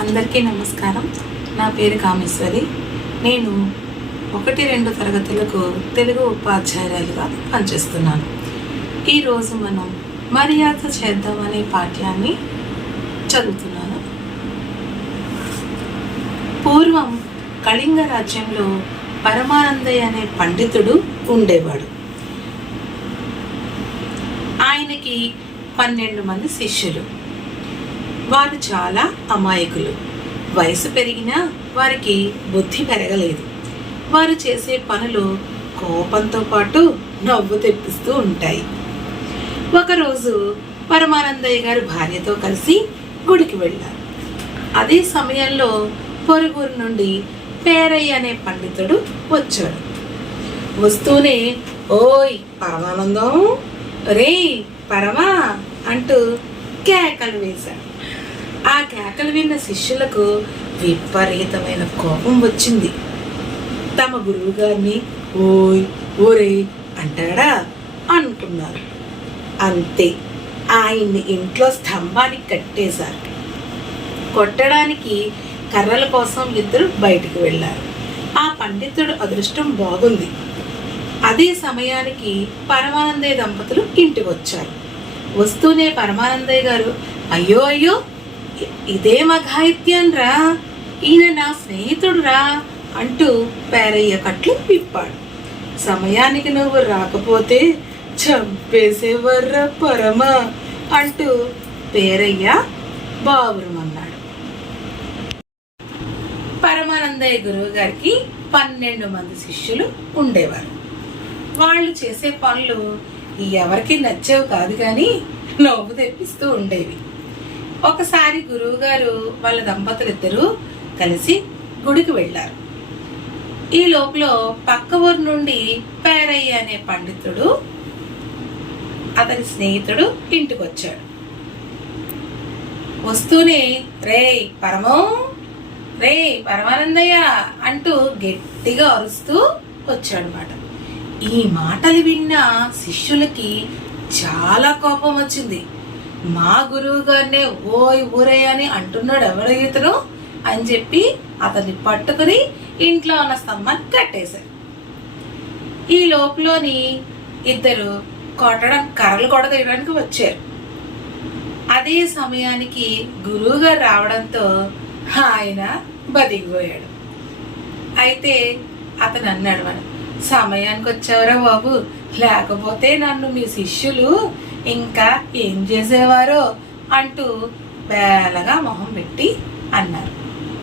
అందరికీ నమస్కారం. నా పేరు కామేశ్వరి. నేను 1-2 తరగతులకు తెలుగు ఉపాధ్యాయురాలుగా పనిచేస్తున్నాను. ఈరోజు మనం మర్యాద చేద్దాం అనే పాఠ్యాన్ని చదువుతున్నాను. పూర్వం కళింగ రాజ్యంలో పరమానందయ్య అనే పండితుడు ఉండేవాడు. ఆయనకి 12 మంది శిష్యులు. వారు చాలా అమాయకులు. వయసు పెరిగినా వారికి బుద్ధి పెరగలేదు. వారు చేసే పనులు కోపంతో పాటు నవ్వు తెప్పిస్తూ ఉంటాయి. ఒకరోజు పరమానందయ్య గారు భార్యతో కలిసి గుడికి వెళ్ళారు. అదే సమయంలో పొరుగురు నుండి పేరయ్య అనే పండితుడు వచ్చాడు. వస్తూనే, "ఓయ్ పరమానందం, రే పరమా" అంటూ కేకలు వేశాడు. ఆ కేకలు విన్న శిష్యులకు విపరీతమైన కోపం వచ్చింది. తమ గురువు గారిని "ఓయ్ ఓరే" అంటాడా అనుకున్నారు. అంతే, ఆయన్ని ఇంట్లో స్తంభానికి కట్టేశారు. కొట్టడానికి కర్రల కోసం ఇద్దరు బయటికి వెళ్ళారు. ఆ పండితుడు అదృష్టం బాగుంది. అదే సమయానికి పరమానందయ్య దంపతులు ఇంటికి వచ్చారు. వస్తూనే పరమానందయ్య గారు, "అయ్యో అయ్యో, ఇదే మఘాయిత్యం రా, ఈయన నా స్నేహితుడు రా" అంటూ పేరయ్య కట్లు విప్పాడు. "సమయానికి నువ్వు రాకపోతే చంపేసేవర్రా పరమ" అంటూ పేరయ్య బావురమన్నాడు. పరమానందయ్య గురువు గారికి 12 మంది శిష్యులు ఉండేవారు. వాళ్ళు చేసే పనులు ఎవరికి నచ్చేవి కాదు, కానీ నవ్వు తెప్పిస్తూ ఉండేవి. ఒకసారి గురువు గారు వాళ్ళ దంపతులిద్దరూ కలిసి గుడికి వెళ్ళారు. ఈ లోపల పక్క ఊరు నుండి పేరయ్య అనే పండితుడు, అతని స్నేహితుడు ఇంటికి వచ్చాడు. వస్తూనే, "రే పరమం, రే పరమానందయ్య" అంటూ గట్టిగా అరుస్తూ వచ్చాడనమాట. ఈ మాటలు విన్న శిష్యులకి చాలా కోపం వచ్చింది. "మా గురువు గారినే ఓయ్ ఊరే అని అంటున్నాడు ఎవరు ఇతను" అని చెప్పి అతన్ని పట్టుకుని ఇంట్లో ఉన్న స్తంభాన్ని కట్టేశారు. ఈ లోపలోని ఇద్దరు కర్రలు కొడతీయడానికి వచ్చారు. అదే సమయానికి గురువు గారు రావడంతో ఆయన బతికిపోయాడు. అయితే అతను అన్నాడు, "మన సమయానికి వచ్చావరా బాబు, లేకపోతే నన్ను మీ శిష్యులు ఇంకా ఏం చేసేవారో" అంటూ బేలగా మొహం పెట్టి అన్నారు.